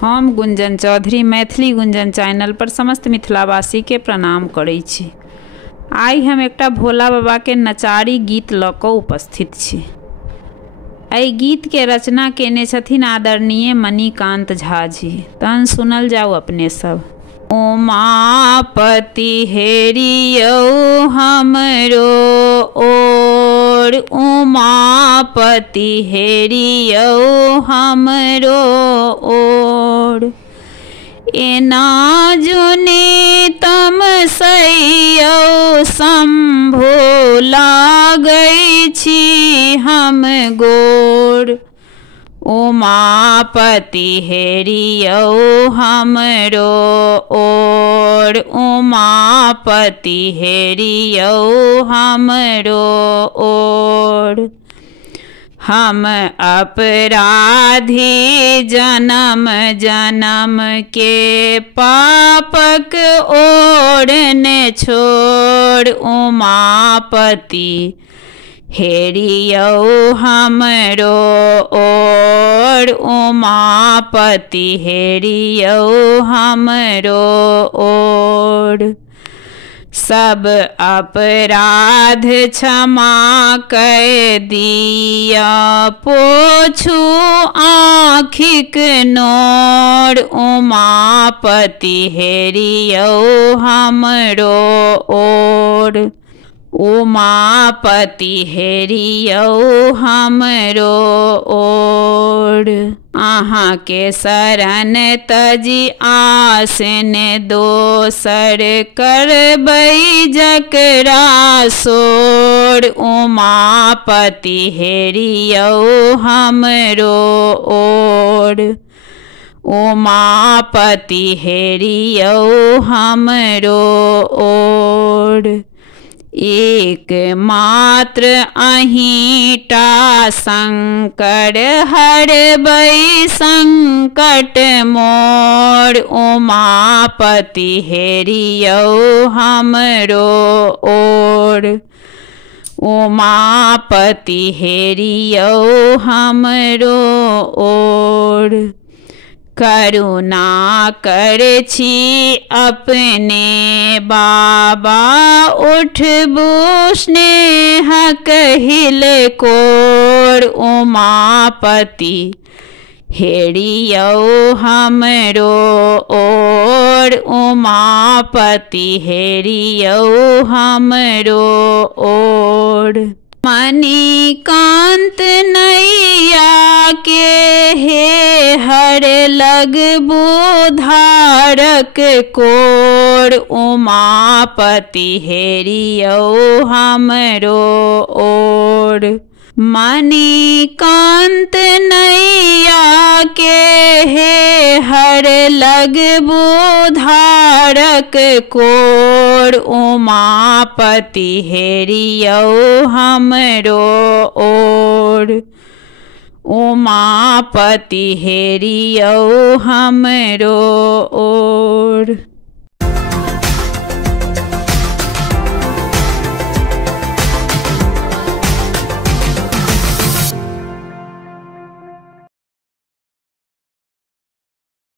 हम गुंजन चौधरी मैथिली गुंजन चैनल पर समस्त मिथिलावासी के प्रणाम करै छी। आई हम एकटा भोला बाबा के नचारी गीत लऽ कऽ उपस्थित छी। एहि गीत के रचना केने छथिन आदरणीय मणिकांत झा जी। तहन सुनल जाओ अपने सब। उमापति हेरियौ हमरो ओर, उमापति हेरियौ हमरो ओर। एना जुनी तमसैयौ शंभो लागै छी हम गोर। उमापति हेरियौ हमरो ओर, उमापति हेरियौ हमरो ओर। हम अपराधी जन्म जन्म के पापक ओर ने छोड़। उमापति हेरियौ हमरो ओर, उमापति हेरियौ हमरो ओर। सब अपराध क्षमा कऽ दिअ, पोछू आँखिक नोर। उमापति हेरियौ हमरो ओर, उमापति हेरियौ हमरो ओर। अहाँ के शरण तजी आसन दोसर, करबै जकरा सोर। उमापति हेरियौ हमरो ओर, उमापति हेरियौ हमरो ओर। एक मात्र अहींटा शंकर, हरबै संकट मोर। उमापति हेरियौ हमरो ओर, उमापति हेरियौ हमरो ओर। करुणा कर छी अपने बाबा, उठबू स्नेह कहिल कोर। उमापति हेरियौ हमरो ओर, उमापति हेरियौ हमरो ओर। मणिकांत नैया के हे हर लगबू धारक कोर। उमापति हेरियौ हमरो ओर, मणिकांत नैया के हे हर लगबू धारक कोर। उमापति हेरियौ हमरो ओर, उमापति हेरियौ हमरो ओर।